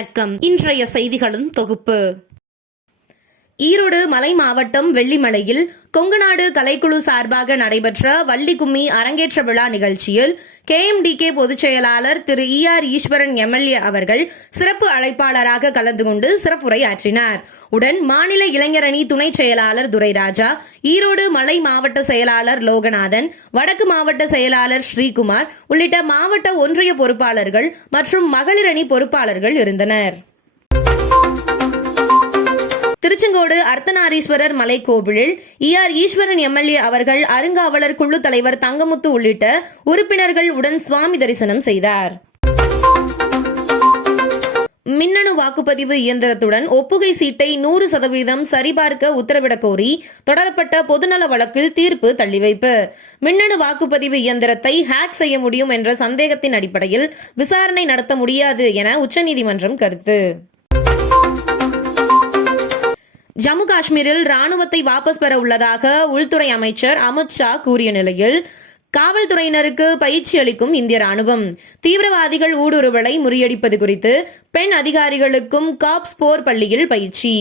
வணக்கம். இன்றைய செய்திகளின் தொகுப்பு. ஈரோடு மலை மாவட்டம் வெள்ளிமலையில் கொங்குநாடு கலைக்குழு சார்பாக நடைபெற்ற வள்ளிக்கும்மி அரங்கேற்ற விழா நிகழ்ச்சியில் கேஎம்டிகே பொதுச் செயலாளர் திரு இ ஆர் ஈஸ்வரன் எம்எல்ஏ அவர்கள் சிறப்பு அழைப்பாளராக கலந்து கொண்டு சிறப்புரையாற்றினார். உடன் மாநில இளைஞரணி துணை செயலாளர் துரைராஜா ஈரோடு மலை மாவட்ட செயலாளர் லோகநாதன் வடக்கு மாவட்ட செயலாளர் ஸ்ரீகுமார் உள்ளிட்ட மாவட்ட ஒன்றிய பொறுப்பாளர்கள் மற்றும் மகளிரணி பொறுப்பாளர்கள் இருந்தனர். திருச்செங்கோடு அர்த்தநாரீஸ்வரர் மலைக்கோவிலில் கோவிலில் ஆர் ஈஸ்வரன் எம்எல்ஏ அவர்கள் அருங்காவலர் குழு தலைவர் தங்கமுத்து உள்ளிட்ட உறுப்பினர்கள் உடன் சுவாமி தரிசனம் செய்தார். மின்னணு வாக்குப்பதிவு இயந்திரத்துடன் ஒப்புகை சீட்டை நூறு சதவீதம் சரிபார்க்க உத்தரவிடக் கோரி தொடரப்பட்ட பொதுநல வழக்கில் தீர்ப்பு தள்ளிவைப்பு. மின்னணு வாக்குப்பதிவு இயந்திரத்தை ஹேக் செய்ய முடியும் என்ற சந்தேகத்தின் அடிப்படையில் விசாரணை நடத்த முடியாது என உச்சநீதிமன்றம் கருத்து. ஜம்மு காஷ்மீரில் ராணுவத்தை வாபஸ் பெற உள்ளதாக உள்துறை அமைச்சர் அமித் ஷா கூறிய நிலையில் காவல்துறையினருக்கு பயிற்சி அளிக்கும் இந்திய ராணுவம். தீவிரவாதிகள் ஊடுருவலை முறியடிப்பது குறித்து பெண் அதிகாரிகளுக்கும் காப்ஸ் போர் பள்ளியில் பயிற்சி.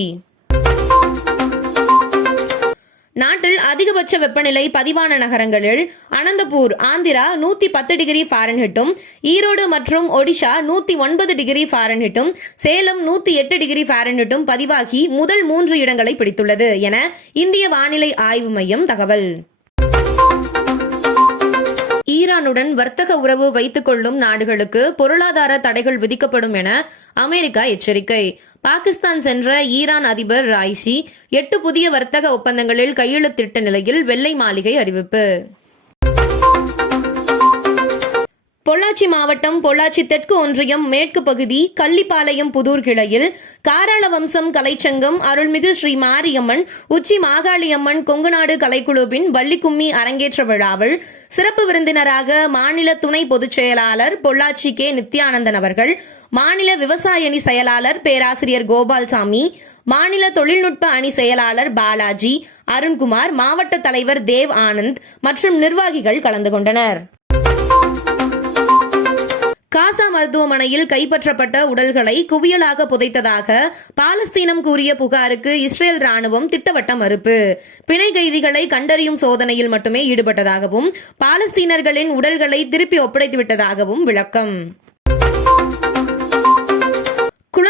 நாட்டில் அதிகபட்ச வெப்பநிலை பதிவான நகரங்களில் அனந்தபூர் ஆந்திரா நூத்தி பத்து டிகிரி ஃபாரன்ஹிட்டும் ஈரோடு மற்றும் ஒடிஷா நூத்தி ஒன்பது டிகிரி ஃபாரன்ஹிட்டும் சேலம் நூத்தி எட்டு டிகிரி ஃபாரன்ஹிட்டும் பதிவாகி முதல் மூன்று இடங்களை பிடித்துள்ளது என இந்திய வானிலை ஆய்வு மையம் தகவல். ஈரானுடன் வர்த்தக உறவு வைத்துக் கொள்ளும் நாடுகளுக்கு பொருளாதார தடைகள் விதிக்கப்படும் என அமெரிக்கா எச்சரிக்கை. பாகிஸ்தான் சென்ற ஈரான் அதிபர் ராய்ஷி எட்டு புதிய வர்த்தக ஒப்பந்தங்களில் கையெழுத்திட்ட நிலையில் வெள்ளை மாளிகை அறிவிப்பு. பொள்ளாச்சி மாவட்டம் பொள்ளாச்சி தெற்கு ஒன்றியம் மேற்கு பகுதி கள்ளிப்பாளையம் புதூர் கிளையில் காராள வம்சம் கலைச்சங்கம் அருள்மிகு ஸ்ரீ மாரியம்மன் உச்சி மாகாளியம்மன் கொங்குநாடு கலைக்குழுவின் வள்ளிக்கும்மி அரங்கேற்ற விழாவில் சிறப்பு விருந்தினராக மாநில துணை பொதுச் செயலாளர் பொள்ளாச்சி கே. நித்யானந்தன் அவர்கள் மாநில விவசாய அணி செயலாளர் பேராசிரியர் கோபால்சாமி மாநில தொழில்நுட்ப அணி செயலாளர் பாலாஜி அருண்குமார் மாவட்ட தலைவர் தேவ் ஆனந்த் மற்றும் நிர்வாகிகள் கலந்து கொண்டனர். காசா மருத்துவமனையில் கைப்பற்றப்பட்ட உடல்களை குவியலாக புதைத்ததாக பாலஸ்தீனம் கூறிய புகாருக்கு இஸ்ரேல் ராணுவம் திட்டவட்ட மறுப்பு. பிணை கைதிகளை கண்டறியும் சோதனையில் மட்டுமே ஈடுபட்டதாகவும் பாலஸ்தீனர்களின் உடல்களை திருப்பி ஒப்படைத்துவிட்டதாகவும் விளக்கம்.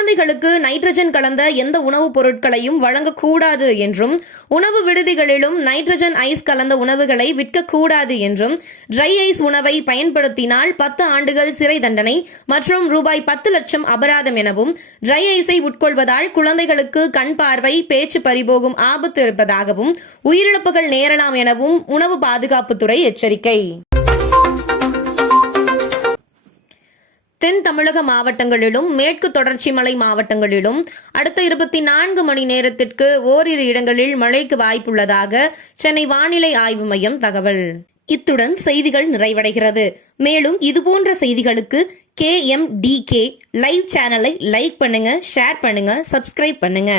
குழந்தைகளுக்கு நைட்ரஜன் கலந்த எந்த உணவுப் பொருட்களையும் வழங்கக்கூடாது என்றும் உணவு விடுதிகளிலும் நைட்ரஜன் ஐஸ் கலந்த உணவுகளை விற்கக்கூடாது என்றும் ட்ரை ஐஸ் உணவை பயன்படுத்தினால் பத்து ஆண்டுகள் சிறை தண்டனை மற்றும் ரூபாய் பத்து லட்சம் அபராதம் எனவும் ட்ரை ஐஸை உட்கொள்வதால் குழந்தைகளுக்கு கண் பார்வை பேச்சு பறிபோகும் ஆபத்து இருப்பதாகவும் உயிரிழப்புகள் நேரலாம் எனவும் உணவு பாதுகாப்புத்துறை எச்சரிக்கை. தென் தமிழக மாவட்டங்களிலும் மேற்கு தொடர்ச்சி மலை மாவட்டங்களிலும் அடுத்த இருபத்தி நான்கு மணி நேரத்திற்கு ஓரிரு இடங்களில் மழைக்கு வாய்ப்புள்ளதாக சென்னை வானிலை ஆய்வு மையம் தகவல். இத்துடன் செய்திகள் நிறைவடைகிறது. மேலும் இதுபோன்ற செய்திகளுக்கு K M D K live சேனலை லைக் பண்ணுங்க ஷேர் பண்ணுங்க சப்ஸ்கிரைப் பண்ணுங்க.